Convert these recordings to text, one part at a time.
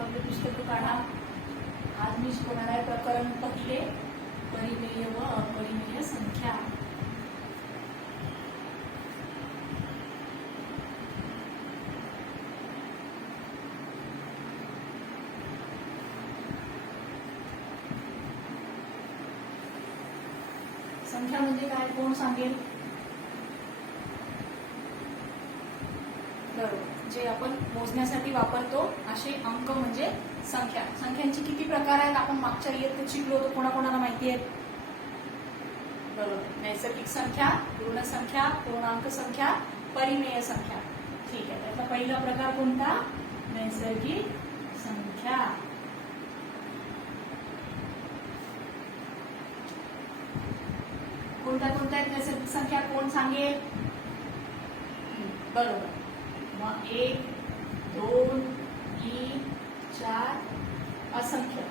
आपले पुस्तक काढा. आज मी शिकवणार आहे प्रकरण पहिले, परिमेय व अपरिमेय संख्या. संख्या म्हणजे काय, कोण सांगेल? बरोबर, जे आपण मोजण्यासाठी वापरतो असे अंक म्हणजे संख्या. संख्यांचे किती प्रकार आहेत आपण मागच्या इयत्तेत शिकलो होतो, कोणाकोणाला माहिती आहेत? बरोबर, नैसर्गिक संख्या, पूर्ण संख्या, पूर्णांक संख्या, परिमेय संख्या. ठीक आहे, त्याचा पहिला प्रकार कोणता? नैसर्गिक संख्या. कोणत्या कोणत्या आहेत नैसर्गिक संख्या, कोण सांगेल? बरोबर, मग 1, 2, 3, 4 असंख्य.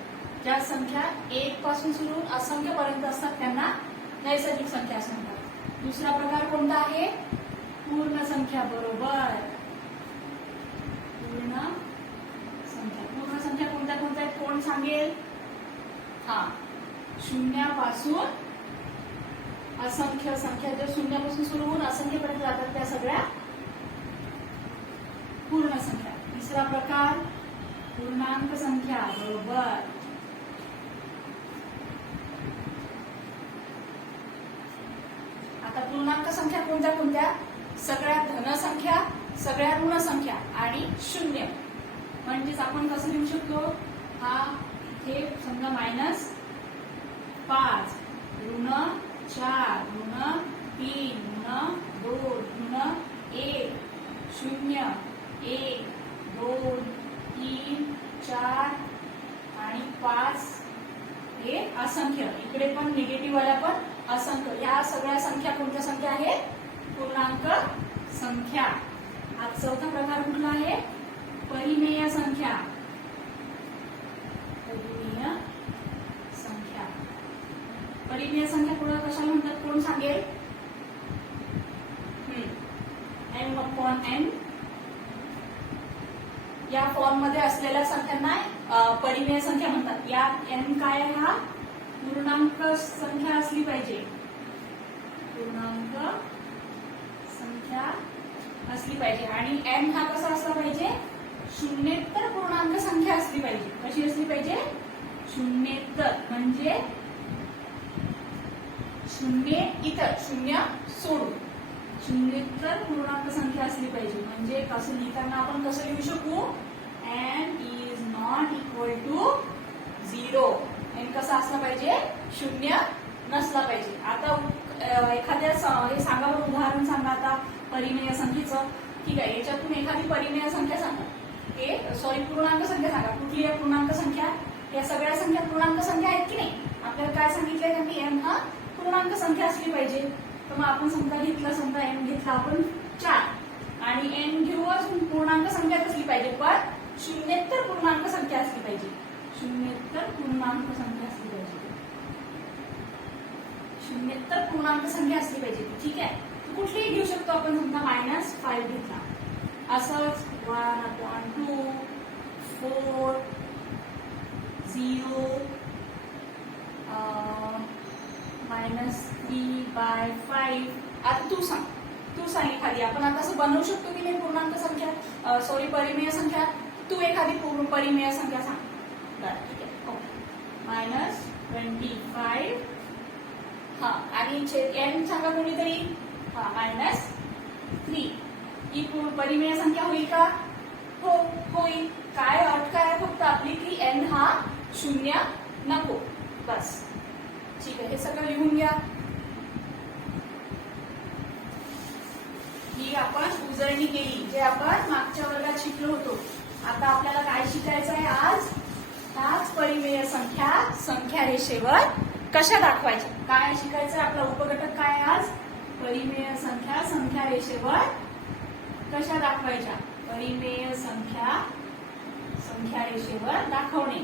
ज्या संख्या 1 पासून सुरू होऊन असंख्य पर्यंत असतात त्यांना नैसर्गिक संख्या असं म्हणतात. दुसरा प्रकार कोणता आहे? पूर्ण संख्या. बरोबर, पूर्ण संख्या. पूर्ण संख्या कोणत्या कोणत्या आहेत, कोण सांगेल? हा, शून्यापासून असंख्य संख्या, ज्या शून्यापासून सुरू होऊन असंख्यपर्यंत जातात त्या सगळ्या पूर्ण संख्या. तिसरा प्रकार पूर्णांक संख्या. बरोबर, आता पूर्णांक संख्या कोणत्या कोणत्या? सगळ्या धनसंख्या, सगळ्या ऋण संख्या आणि शून्य. म्हणजेच आपण कसं लिहू शकतो? हा इथे समजा -5, ऋण 4, ऋण 3, ऋण 2, ऋण 1, 0, 1, 2, 3, 4 आणि 5 हे असंख्य. इकडे पण निगेटिव्ह वाला पण असंख्य. या सगळ्या संख्या कोणत्या संख्या आहेत? पूर्णांक संख्या. हा चौथा प्रकार कुठला आहे? परिमेय संख्या. परिमेय संख्या. परिमेय संख्या पुढे कशाला म्हणतात, कोण सांगेल? m/n या फॉर्म मध्ये असलेल्या संख्यांना परिमेय संख्या म्हणतात. या n काय आहे? हा पूर्णांक संख्या असली पाहिजे. पूर्णांक संख्या असली पाहिजे. आणि n हा कसा असला पाहिजे? शून्येतर पूर्णांक संख्या असली पाहिजे. कशी असली पाहिजे? शून्येतर म्हणजे शून्य इतर, शून्य सोडून शून्येतर पूर्णांक संख्या असली पाहिजे. म्हणजे कसं लिहिताना आपण कसं लिहू शकू? n is not equal to 0. n कसा असला पाहिजे? शून्य नसला पाहिजे. आता एखाद्या हे सांगा बरं, उदाहरण सांगा आता परिमेय संख्येचं. ठीक आहे, याच्यातून एखादी परिमेय संख्या सांगा. पूर्णांक संख्या सांगा. कुठली आहे पूर्णांक संख्या? या सगळ्या संख्या पूर्णांक संख्या आहेत की नाही? आपल्याला काय सांगितलंय की n हा पूर्णांक संख्या असली पाहिजे. तर मग आपण समजा घेतला, समजा n घेतला आपण 4 आणि n घेऊ असून पूर्णांक संख्या असली पाहिजे, पण शून्येतर पूर्णांक संख्या असली पाहिजे. शून्येतर पूर्णांक संख्या असली पाहिजे. शून्येतर पूर्णांक संख्या असली पाहिजे. ठीक आहे, कुठलीही घेऊ शकतो आपण. समजा -5 घेतला, असंच 1/2, 4, 0, -3/5. आता तू सांग एखादी. आपण आता असं बनवू शकतो की नाही पूर्णांक संख्या, परिमेय संख्या. तू एखादी परिमेय संख्या सांग. ठीक आहे, ओके. -25. हा, आणि n सांगा कोणीतरी. हा, -3. ही परिमेय संख्या होईल का? हो, होईल. काय अट काय फक्त आपली की n हा शून्य नको, बस. ठीक आहे, हे सगळं लिहून घ्या. ही आपण उजळणी केली, जे आपण मागच्या वर्गात शिकलो होतो. आता आपल्याला काय शिकायचं आहे आज परिमेय संख्या संख्या रेषेवर कशा दाखवायच्या. काय शिकायचं? आपला उपघटक काय आज? परिमेय संख्या संख्या रेषेवर कशा दाखवायच्या. परिमेय संख्या संख्या रेषेवर दाखवणे.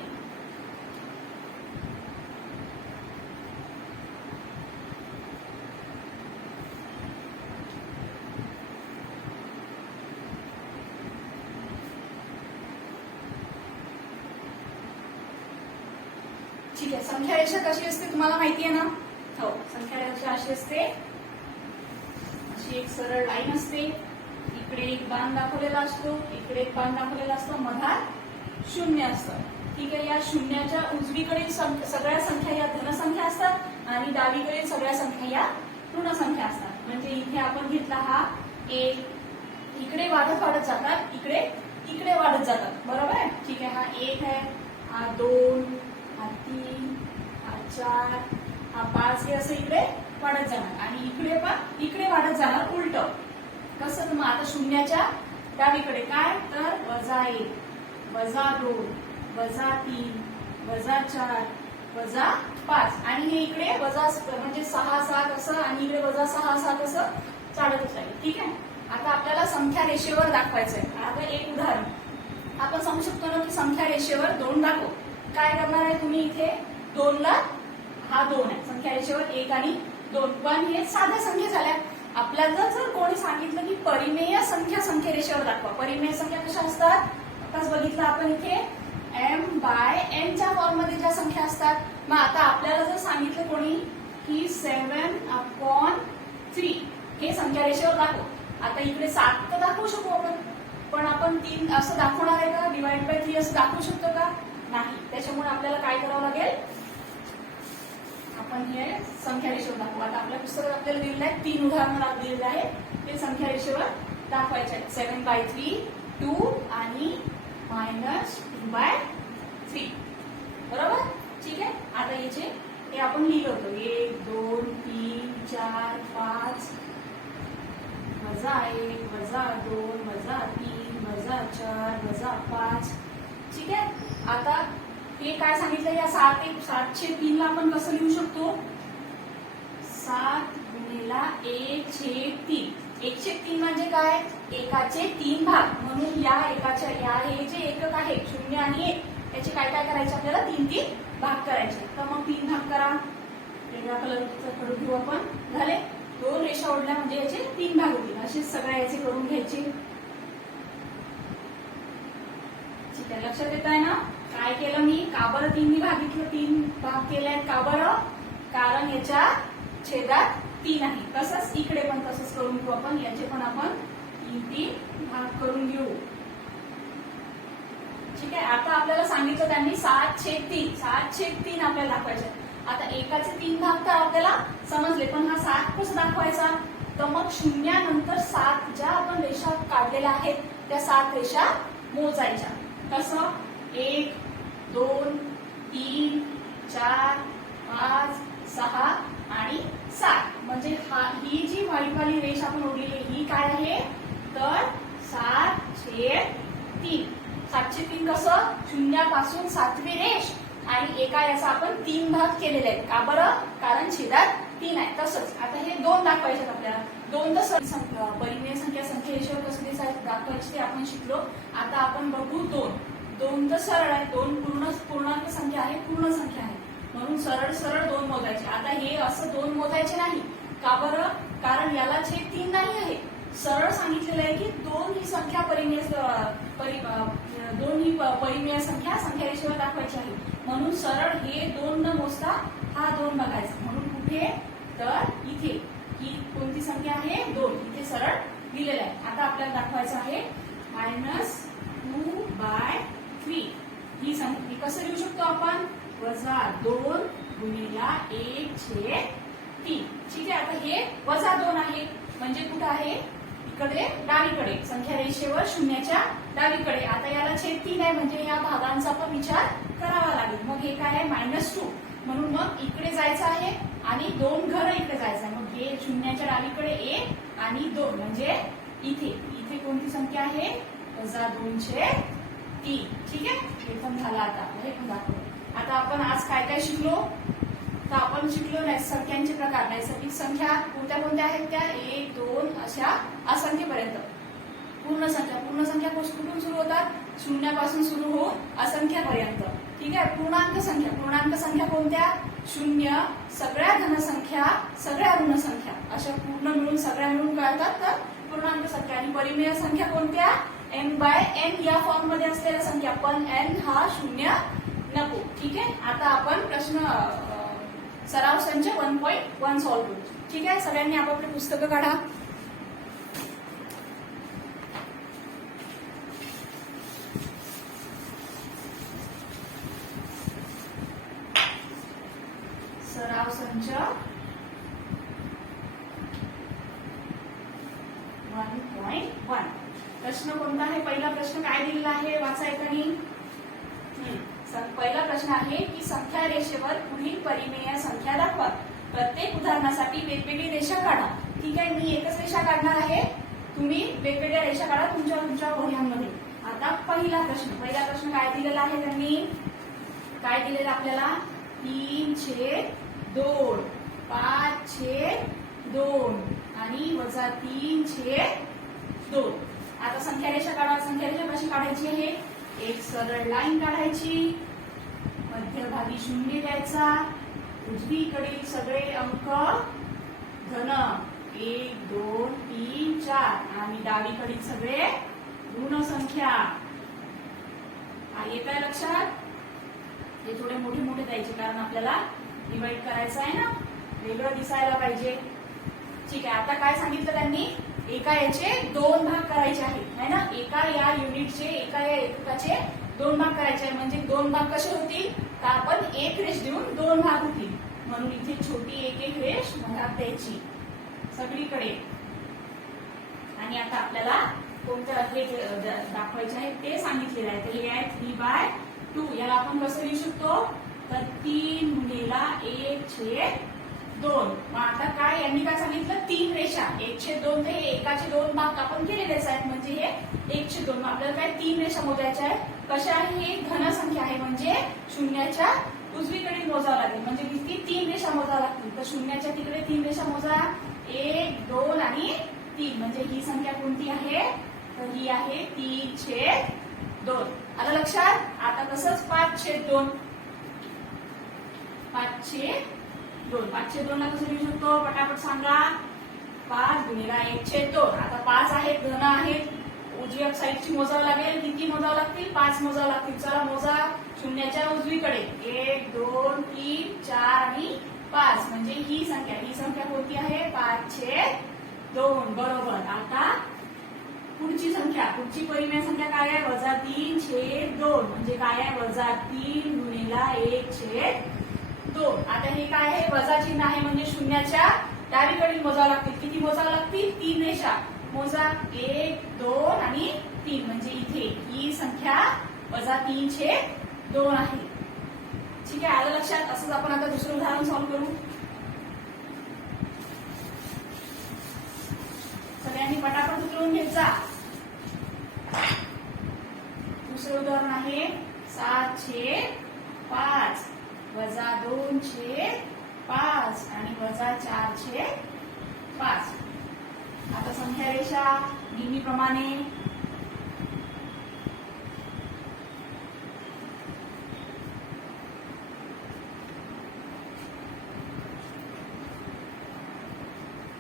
ठीक आहे. संख्या रेषा कशी असते तुम्हाला माहिती आहे ना? हो, संख्या रेषा अशी असते, अशी एक सरळ लाईन असते, इकडे एक बाण दाखवलेला असतो, इकडे एक बाण दाखवलेला असतो, मधात शून्य असतं. ठीक आहे. या शून्याच्या उजवीकडील सगळ्या संख्या या धनसंख्या असतात आणि डावीकडील सगळ्या संख्या या ऋण संख्या असतात. म्हणजे इथे आपण घेतला हा एक, इकडे वाढत वाढत जातात, इकडे इकडे वाढत जातात, बरोबर आहे. ठीक आहे. हा एक आहे, हा दोन, हा तीन, हा चार, हा पाच, हे असं इकडे वाढत जाणार आणि इकडे पण इकडे वाढत जाणार उलट. कसं? मग आता शून्याच्या डावीकडे काय तर वजा एक, वजा दोन, वजा तीन, वजा चार, वजा पाच आणि हे इकडे वजा म्हणजे 6 7 असं आणि इकडे वजा 6 7 असं चालतच राहील. ठीक आहे. आता आपल्याला संख्या रेषेवर दाखवायचं आहे. आता एक उदाहरण आपण सांगू शकतो ना की संख्या रेषेवर 2 दाखव. काय करणार आहे तुम्ही? इथे 2 ला हा 2 आहे संख्या रेषेवर, 1 आणि 2, पण हे साध्या संख्या झाल्या. आपल्याला जर कोणी सांगितलं की परिमेय संख्या संख्या रेषेवर दाखवा, परिमेय संख्या कशा असतात? आताच बघितलं आपण इथे m/n च्या फॉर्म मध्ये ज्या संख्या असतात. मग आता आपल्याला जर सांगितलं कोणी की 7/3 हे संख्या रेषेवर दाखव. आता इकडे 7 तर दाखवू शकू आपण, पण आपण 3 असं दाखवणार आहे का? डिवाइड बाय 3 असं दाखवू शकतो का? नाही. त्याच्यामुळे आपल्याला काय करावं लागेल? आपण हे संख्या रेषेवर दाखवू. आता आपल्या पुस्तकात आपल्याला दिलेलं आहे 3 उदाहरणं दिलेलं आहे, ते संख्या रेषेवर दाखवायचे आहेत. 7/3, 2 आणि -2/3, बरोबर. ठीक आहे. आता याचे हे आपण लिहिलं होतं 1 2 3 4 5 -1 -2 -3 -4 -5. ठीक आहे. आता हे काय सांगितलं? या 7/3 ला आपण कसं लिहू शकतो? 7 गुणिला 1/3. 1/3 म्हणजे काय? एकाचे 3 भाग. म्हणून या एकाच्या हे जे एकक आहे 0 आणि 1 याचे काय काय करायचे आपल्याला? 3 भाग करायचे. तर मग 3 भाग करा. वेगळ्या कलरचा करून घेऊ आपण. झाले. 2 रेषा ओढल्या म्हणजे याचे 3 भाग होतील. असेच सगळ्या याचे करून घ्यायचे. ठीक आहे. लक्षात येत आहे ना? काय केलं मी? का बरं 3 भागितलं? 3 भाग केले का बरं? कारण याच्या छेदात 3 आहे. तसंच इकडे पण तसंच करून घेऊ आपण. याचे पण आपण 3 भाग करून घेऊ. ठीक आहे. आता आपल्याला सांगितलं त्यांनी 7/3. 7/3 आपल्याला दाखवायचे. आता एकाचे 3 भाग तर आपल्याला समजले, पण हा 7 कसं दाखवायचा? तर मग शून्यानंतर 7 ज्या आपण रेषा काढलेल्या आहेत त्या 7 रेषा मोजायच्या. कसं? 1 2 3 4 5 6 आणि 7. म्हणजे ही जी व्हाईटवाली रेष आपण ओढलेली ही काय आहे? तर 7/3. 7/3 कसं? शून्यापासून 7वी रेष आणि एका याचा आपण 3 भाग केलेले आहेत. का बरं? कारण छेदात 3 आहे. तसंच आता हे 2 दाखवायचे आपल्याला. 2 तर परिमेय संख्या संख्या रेषेवर कसं दाखवायची ते आपण शिकलो. आता आपण बघू 2 तर सरळ आहे. 2 पूर्णांक संख्या आहे, पूर्ण संख्या आहे, म्हणून सरळ सरळ 2 मोजायचे. आता हे असं 2 मोजायचे नाही. का बरं? कारण याला छेद 3 नाही आहे. सरळ सांगितलेलं आहे की 2 ही संख्या परिमेय संख्या संख्या रेषेवर दाखवायची आहे. म्हणून सरळ हे 2 न मोजता हा 2 बघायचा. म्हणून कुठे? तर इथे. ही कोणती संख्या आहे? 2. इथे सरळ दिलेलं आहे. आता आपल्याला दाखवायचं आहे -2/3. ही संख्या कसं लिहू शकतो आपण? -2 गुणिला 1/3. ठीक आहे. आता हे -2 आहे म्हणजे कुठं आहे? इकडे डावीकडे संख्या रेषेवर शून्याच्या डावीकडे. आता याला छेद 3 आहे म्हणजे या भागांचा पण विचार करावा लागेल. मग हे काय आहे? -2. म्हणून मग इकडे जायचं आहे आणि 2 घर इकडे जायचं आहे. मग हे शून्याच्या डावीकडे 1 आणि 2 म्हणजे इथे. इथे कोणती संख्या आहे? -2/3. ठीक आहे. हे पण झालं. आता हे पण दाखवलं. आता आपण आज काय काय शिकलो? तर आपण शिकलो संख्यांचे प्रकार. नैसर्गिक संख्या कोणत्या कोणत्या आहेत त्या? 1 2 अशा असंख्येपर्यंत. पूर्ण संख्या कुठून सुरू होतात? शून्यापासून सुरू होऊन असंख्यापर्यंत. ठीक आहे. पूर्णांक संख्या कोणत्या? 0, सगळ्या धनसंख्या, सगळ्या ऋण संख्या, अशा पूर्ण मिळून सगळ्या मिळून काय होतात? तर पूर्णांक संख्या. आणि परिमेय संख्या कोणत्या? m/n या फॉर्म मध्ये असलेल्या संख्या. पण n हा 0 नको. ठीक आहे, आता आपण प्रश्न सराव संच 1.1 सॉल्व्ह करू. ठीक आहे, सगळ्यांनी आपापली पुस्तकं काढा. सराव संच 1.1. प्रश्न कोणता आहे? पहिला प्रश्न काय दिलेला आहे वाचा एकानी. पहिला प्रश्न आहे की संख्या रेषेवर पुढील परिमेय संख्या दाखवा. प्रत्येक उदाहरणासाठी वेगवेगळी रेषा काढा. ठीक आहे, मी एकच रेषा काढणार आहे, तुम्ही वेगवेगळ्या रेषा काढा तुमच्या वह्यांमध्ये. आता पहिला प्रश्न काय दिलेला आहे त्यांनी? काय दिलेलं आपल्याला? 3/2, 5/2 आणि -3/2. आता संख्या रेषा काढा. संख्या रेषा कशी काढायची आहे? एक सरळ लाईन काढायची, मध्यभागी 0 द्यायचा, उजवीकडील सगळे अंक धन 1, 2, 3, 4 आणि डावीकडील सगळे ऋण संख्या. येत आहे लक्षात? हे थोडे मोठे मोठे द्यायचे कारण आपल्याला डिवाइड करायचं आहे ना, वेगळं दिसायला पाहिजे. ठीक आहे, आता काय सांगितलं त्यांनी? एका याचे 2 भाग करायचे आहेत, है ना. एका या युनिटचे, एका या एककाचे 2 भाग करायचे आहे. म्हणजे 2 भाग कसे होतील? तर आपण एक रेष देऊन 2 भाग होतील. म्हणून इथे छोटी एक रेष मधात द्यायची सगळीकडे. आणि आता आपल्याला कोणत्या हे दाखवायचे आहे ते सांगितलेलं आहे. तर हे आहे 3/2. याला आपण कसं लिहू शकतो? तर 3 × 1/2. मग आता काय यांनी काय सांगितलं? 3 रेषा. 1/2 ते एकाचे 2 भाग आपण केलेलेच आहेत, म्हणजे हे 1/2. आपल्याला काय 3 रेषा मोजायच्या आहेत. कशा आहे? ही धन संख्या आहे, म्हणजे शून्याच्या उजवीकडे मोजावं लागेल. म्हणजे किती? 3 रेषा मोजावं लागतील. तर शून्याच्या तिकडे 3 रेषा मोजा. 1, 2 आणि 3. म्हणजे ही संख्या कोणती आहे? तर ही आहे 3/2. आलं लक्षात? आता तसंच 5/2. 5/2 ला कसं लिहू शकतो? पटापट सांगा. 5 × 1/2. आता 5 आहेत, धन आहेत, उजव्या साईडची मोजावं लागेल. किती मोजावं लागतील? 5 मोजावं लागतील. चला मोजा. शून्याच्या उजवीकडे 1, 2, 3, 4 आणि 5. म्हणजे ही संख्या कोणती आहे? 5/2. बरोबर. आता पुढची परिमेय संख्या काय आहे? -3/2. म्हणजे काय आहे? -3 × 1/2. आता हे काय आहे? वजा चिन्ह आहे, म्हणजे शून्याच्या डावीकडील मोजावं लागतील. किती मोजावं लागतील? 3 रेषा मोजा. 1, 2 आणि 3. म्हणजे इथे ही संख्या -3/2 आहे. ठीक आहे, आलं लक्षात? असंच आपण आता दुसरं उदाहरण सॉल्व्ह करू. सगळ्यांनी पटापट उतरवून घेत जा. दुसरं उदाहरण आहे 7/5 -2/5 आणि -4/5. आता संख्या रेषा नेहमीप्रमाणे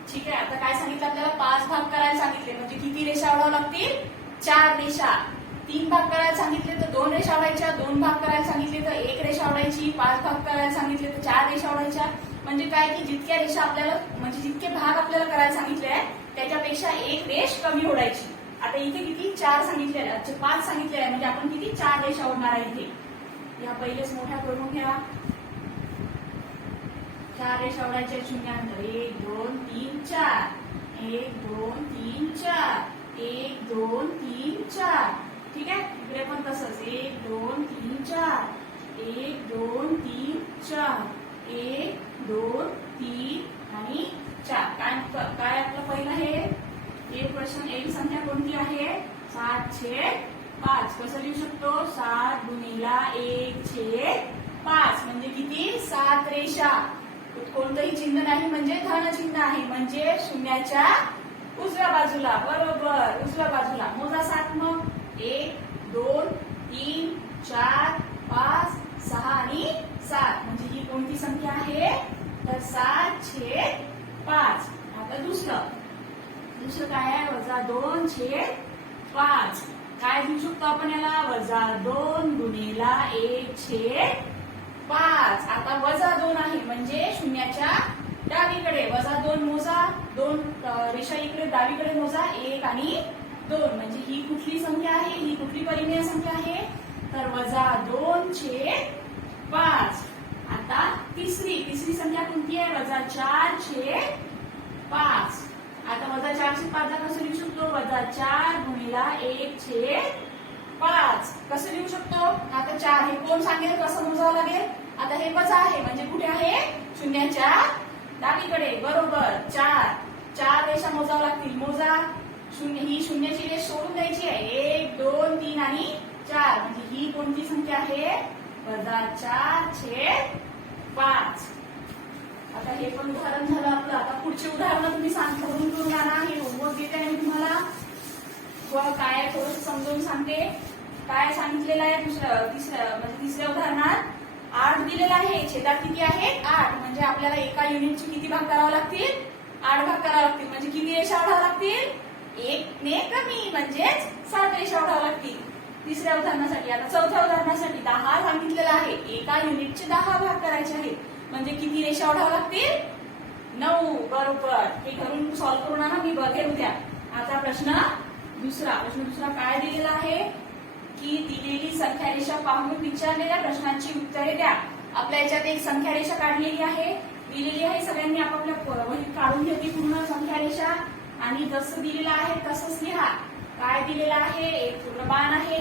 ठीक आहे. आता काय सांगितलं आपल्याला? 5 भाग करायला सांगितले, म्हणजे किती रेषा आवडावं लागतील? 4 रेषा. 3 भाग करायला सांगितले तर 2 रेषा आवडायच्या. 2 भाग करायला सांगितले तर 1 रेषा आवडायची. 5 भाग करायला सांगितले तर 4 रेषा आवडायच्या. म्हणजे काय की जितक्या रेषा आपल्याला, म्हणजे जितके भाग आपल्याला करायला सांगितले आहे त्याच्यापेक्षा 1 रेष कमी ओढायची. आता इथे किती? 4 सांगितलेले आहे, 5 सांगितलेले आहे, म्हणजे आपण किती? 4 रेषा ओढणार आहे इथे. या पहिलेच मोठ्या करून घ्या. 4 रेषा ओढायच्या शून्यानंतर. 1, 2, 3, 4. 1, 2, 3, 4. 1, 2, 3, 4. ठीक आहे, इकडे पण तसंच. 1, 2, 3, 4. 1, 2, 3, 4. 1, 2, 3 आणि 4. काय आपलं पहिलं हे प्रश्न एक संख्या कोणती आहे? 7/5. कसं लिहू शकतो? 7 × 1/5. म्हणजे किती? 7 रेषा. कोणतंही चिन्ह नाही, म्हणजे धन चिन्ह आहे, म्हणजे शून्याच्या उजव्या बाजूला. बरोबर, उजव्या बाजूला. मोजा 7 मग. 1, 2, 3, 4, 5, 6 आणि 7. म्हणजे ही कोणती संख्या आहे? तर 7/5. आता दुसरं काय आहे? -2/5. काय लिहू शकतो आपण याला? -2 गुणिला 1/5. आता -2 आहे म्हणजे शून्याच्या डावीकडे -2 मोजा, 2 रेषा इकडे डावीकडे मोजा, 1 आणि 2 म्हणजे ही कुठली संख्या आहे? ही कुठली परिमेय संख्या आहे? तर -2/5. आता तिसरी संख्या कोणती आहे? -4/5. आता -4/5 ला कसं लिहू शकतो? -4 गुणिला 1/5. कसं लिहू शकतो? आता 4 हे कोण सांगेल कसं मोजावं लागेल? आता हे वजा आहे म्हणजे कुठे आहे? शून्याच्या डावीकडे. बरोबर 4 रेषा मोजावं लागतील. मोजा. ही शून्याची रेष सोडून द्यायची आहे. 1 2 3 आणि 4 म्हणजे ही कोणती संख्या आहे? -4/5. आता हे पण उदाहरण झालं आपलं. आता पुढचे उदाहरण तुम्ही करून आणा. हे होमवर्क देते आहे मी तुम्हाला. काय थोडं समजून सांगते. काय सांगितलेलं आहे तिसऱ्या उदाहरणात 8 दिलेला आहे. छेदात किती आहे? 8. म्हणजे आपल्याला एका युनिटचे किती भाग करावे लागतील? 8 भाग करावे लागतील. म्हणजे किती रेषा ओढाव्या लागतील? 1 ने कमी म्हणजेच 7 रेषा ओढाव्या लागतील तिसऱ्या उदाहरणासाठी. आता चौथ्या उदाहरणासाठी 10 सांगितलेलं आहे. एका युनिटचे 10 भाग करायचे आहेत म्हणजे किती रेषा ओढाव्या लागतील? 9. बरोबर. हे घरून सॉल्व्ह करून आणा. मी बघेल उद्या. आता प्रश्न दुसरा काय दिलेला आहे की दिलेली संख्या रेषा पाहून विचारलेल्या प्रश्नांची उत्तरे द्या. आपल्या याच्यात एक संख्या रेषा काढलेली आहे, दिलेली आहे. सगळ्यांनी आपापल्या वहीत काढून घेतली पूर्ण संख्या रेषा आणि जसं दिलेलं आहे तसंच लिहा. काय दिलेलं आहे? एक पूर्ण बाण आहे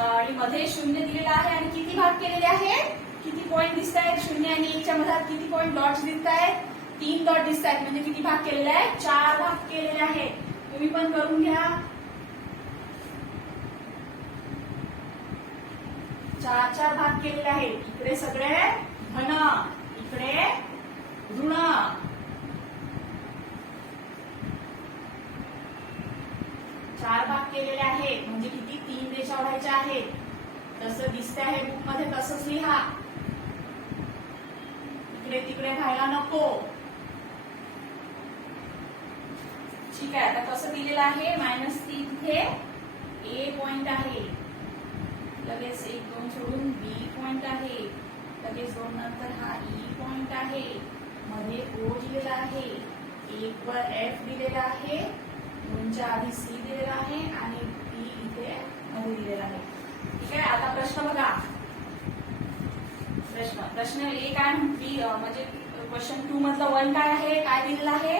आणि मध्ये शून्य दिलेला आहे आणि किती भाग केलेले आहेत? किती पॉईंट दिसत आहेत? 0 आणि 1 च्या मधात किती पॉईंट डॉट्स दिसत आहेत? 3 डॉट दिसत आहेत. म्हणजे किती भाग केलेले आहेत? 4 भाग केलेले आहेत. तुम्ही पण करून घ्या. 4 भाग केलेले आहेत. इकडे सगळे धन, इकडे ऋण. 4 भाग केलेले आहेत म्हणजे किती? 3 रेषा ओढायच्या आहेत. जसं दिसते आहे बुक मध्ये तसंच लिहा. इकडे तिकडे व्हायला नको. ठीक आहे. आता कसं दिलेलं आहे? -3 इथे ए पॉइंट आहे, लगेच 1 2 सोडून बी पॉइंट आहे, लगेच 2 नंतर हा ई पॉइंट आहे, मध्ये ओ दिलेला आहे, 1 वर एफ दिलेला आहे, 2 च्या आधी सी दिलेला आहे आणि बी इथे मध्ये दिलेला आहे. ठीक आहे. आता प्रश्न बघा. प्रश्न ए काय म्हणजे क्वेश्चन 2 मधला 1 काय आहे? काय दिलेला आहे?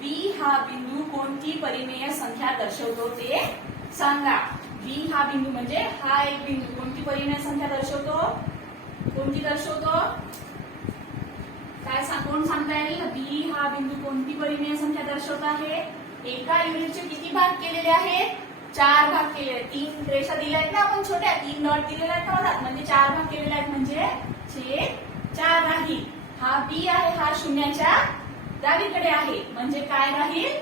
बी हा बिंदू कोणती परिमेय संख्या दर्शवतो ते सांगा. बी हा बिंदू म्हणजे हा एक बिंदू कोणती परिमेय संख्या दर्शवतो? कोणती दर्शवतो? काय कोण सांगता येईल? बी हा बिंदू कोणती परिमेय संख्या दर्शवत आहे? एका युनिटचे किती भाग केलेले आहेत? 4 भाग केलेले. 3 रेषा दिल्या आहेत ना आपण छोट्या, 3 डॉट दिलेले आहेत ना म्हणजे 4 भाग केलेले आहेत म्हणजे छेद 4 राहील. हा बी आहे, हा शून्याच्या डावीकडे आहे म्हणजे काय राहील?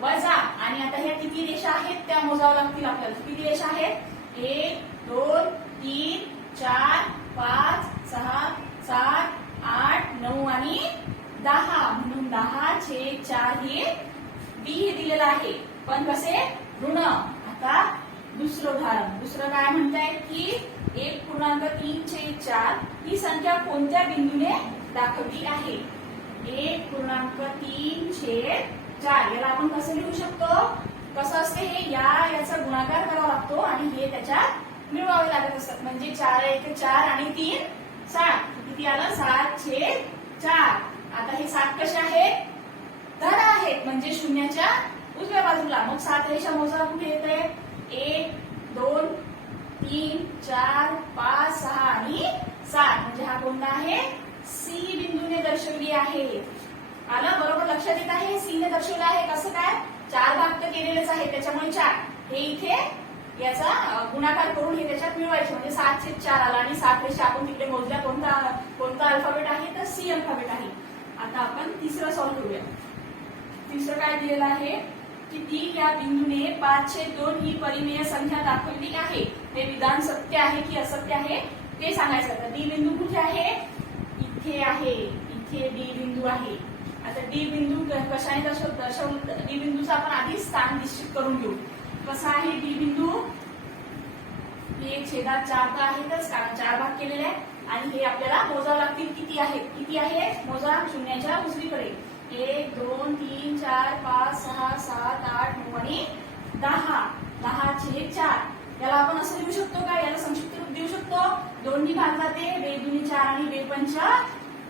वजा. आणि आता ह्या किती रेषा आहेत त्या मोजाव्या लागतील आपल्याला. किती रेषा आहेत? 1 2 3 4 5 6 7 8 9 आणि 10 म्हणून 10/4 हे बी हे दिलेलं आहे पण कसे? ऋण. आता दुसरं उदाहरण. दुसरं काय म्हणताय की 1.3/4 ही संख्या कोणत्या बिंदूने दाखवली आहे? 1.3/4 याला आपण कसं लिहू शकतो? कसं असते हे? याचा गुणाकार करावा लागतो आणि हे त्याच्यात मिळवावे लागत असतात. म्हणजे 4 1 4 आणि 3 7. किती आलं? 7/4. आता हे 7 कसे आहेत? धन आहेत म्हणजे शून्याच्या उजव्या बाजूला. मग 7 रेषा मोजा कुठे येते? 1 2 3 4 5 6 आणि 7 म्हणजे हा कोणता आहे? सी बिंदूने दर्शवली आहे. आलं? बरोबर लक्षात येत आहे? सी ने दर्शवलं आहे. कसं काय? 4 भाग तर केलेलेच आहे त्याच्यामुळे 4 हे इथे याचा गुणाकार करून हे त्याच्यात मिळवायचे म्हणजे 7/4 आला आणि 7 रेषा आपण तिकडे मोजल्या. कोणता अल्फाबेट आहे? तर सी अल्फाबेट आहे. आता आपण तिसरं सॉल्व्ह करूया. तिसरं काय दिलेलं आहे की डी या बिंदूने 5/2 ही परिमेय संख्या दाखवली आहे. हे विधान सत्य आहे की असत्य आहे ते सांगायचं. तर डी बिंदू कुठे आहे? इथे आहे. इथे डी बिंदू आहे. आता डी बिंदू कशाने दर्शवलं? डी बिंदूचा आपण आधी स्थान निश्चित करून घेऊ. कसा आहे डी बिंदू? हे छेदात 4 तर आहेतच कारण 4 भाग केलेले आहे आणि हे आपल्याला मोजावं लागतील किती आहेत. किती आहे मोजा शून्याच्या उजवीकडे. 1 2 3 4 5 6 7 8 9 आणि 10. 10/4. याला आपण असं लिहू शकतो का? याला संक्षिप्त रूप देऊ शकतो. 2 नी भाग जाते. 2 दुनी 4 आणि 2 पंच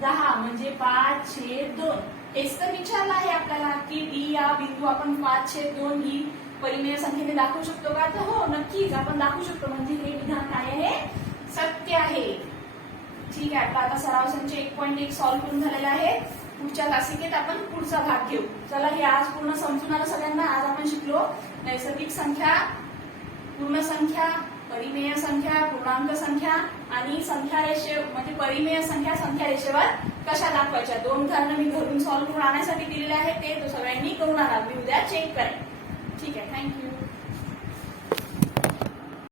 10 म्हणजे 5/2. हेच तर विचारलं आहे आपल्याला की डी या बिंदू आपण 5/2 ही परिमेय संख्येने दाखवू शकतो का? तर हो, नक्कीच आपण दाखवू शकतो. म्हणजे हे विधान काय आहे? सत्य आहे. ठीक आहे, आपला आता सराव संच 1.1 सॉल्व्ह करून झालेला आहे. पुढच्या तासिकेत आपण पुढचा भाग घेऊ. चला, हे आज पूर्ण समजून आलं सगळ्यांना. आज आपण शिकलो नैसर्गिक संख्या, पूर्ण संख्या, परिमेय संख्या, पूर्णांक संख्या आणि संख्या रेषे म्हणजे परिमेय संख्या संख्या रेषेवर कशा दाखवायच्या. 2 उदाहरणं मी घरून सॉल्व्ह करून आणण्यासाठी दिलेले आहेत. ते तो सगळ्यांनी करून आणा. मी उद्या चेक करेन. ठीक आहे, थँक्यू.